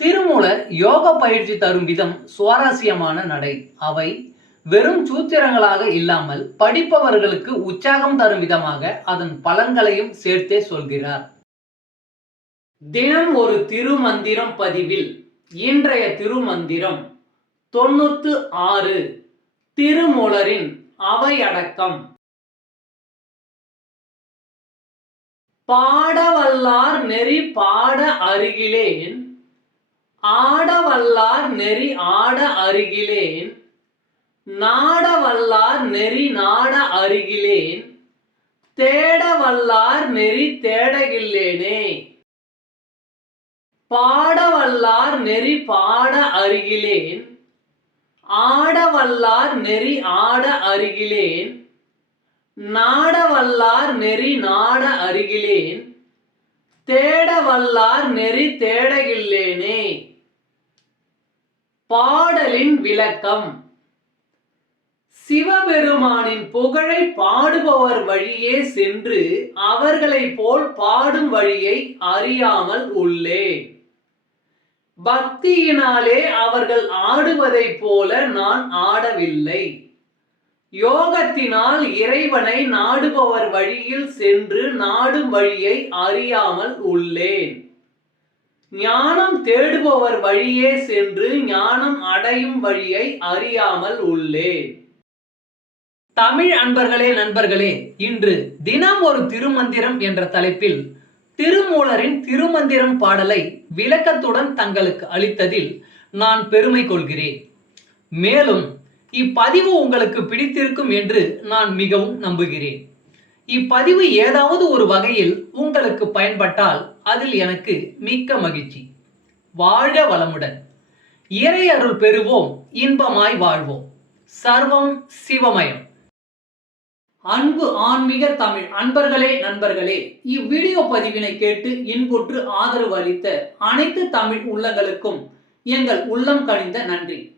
திருமூலர் யோக பயிற்சி தரும் விதம் சுவாரஸ்யமான நடை. அவை வெறும் சூத்திரங்களாக இல்லாமல் படிப்பவர்களுக்கு உற்சாகம் தரும் விதமாக அதன் பலன்களையும் சேர்த்தே சொல்கிறார். தினம் ஒரு திருமந்திரம் பதிவில் இன்றைய திருமந்திரம் தொண்ணூத்து ஆறு திருமூலரின் அவையடக்கம். பாடவல்லார் நெறி பாட அருகிலேன் ஆடவல்லார் நெறி ஆட அருகிலேன் நாடவல்லார் நெறி நாட அருகிலேன் தேடவல்லார் நெறி தேடகில்லேனே. பாடவல்லார் நெறி பாட அருகிலேன் ஆடவல்லார் நெறி ஆட அருகிலேன் நாடவல்லார் நெறி நாட அருகிலேன் தேடவல்லார் நெறி தேடகில்லேனே. பாடலின் விளக்கம். சிவபெருமானின் புகழை பாடுபவர் வழியே சென்று அவர்களைப் போல் பாடும் வழியை அறியாமல் உள்ளே. பக்தியினாலே அவர்கள் ஆடுவதைப் போல நான் ஆடவில்லை. யோகத்தினால் இறைவனை நாடுபவர் வழியில் சென்று நாடும் வழியை அறியாமல் உள்ளேன். ஞானம் தேடுபவர் வழியே சென்று ஞானம் அடையும் வழியை அறியாமல் உள்ளேன். தமிழ் அன்பர்களே நண்பர்களே இன்று தினம் ஒரு திருமந்திரம் என்ற தலைப்பில் திருமூலரின் திருமந்திரம் பாடலை விளக்கத்துடன் தங்களுக்கு அளித்ததில் நான் பெருமை கொள்கிறேன். மேலும் இப்பதிவு உங்களுக்கு பிடித்திருக்கும் என்று நான் மிகவும் நம்புகிறேன். இப்பதிவு ஏதாவது ஒரு வகையில் உங்களுக்கு பயன்பட்டால் அதில் எனக்கு மிக்க மகிழ்ச்சி. வாழ்க வளமுடன். இறை அருள் பெறுவோம் இன்பமாய் வாழ்வோம். சர்வம் சிவமயம். அன்பு ஆன்மீக தமிழ் அன்பர்களே நண்பர்களே இவ்வீடியோ பதிவினை கேட்டு இன்புற்று ஆதரவு அளித்த அனைத்து தமிழ் உள்ளங்களுக்கும் எங்கள் உள்ளம் கணிந்த நன்றி.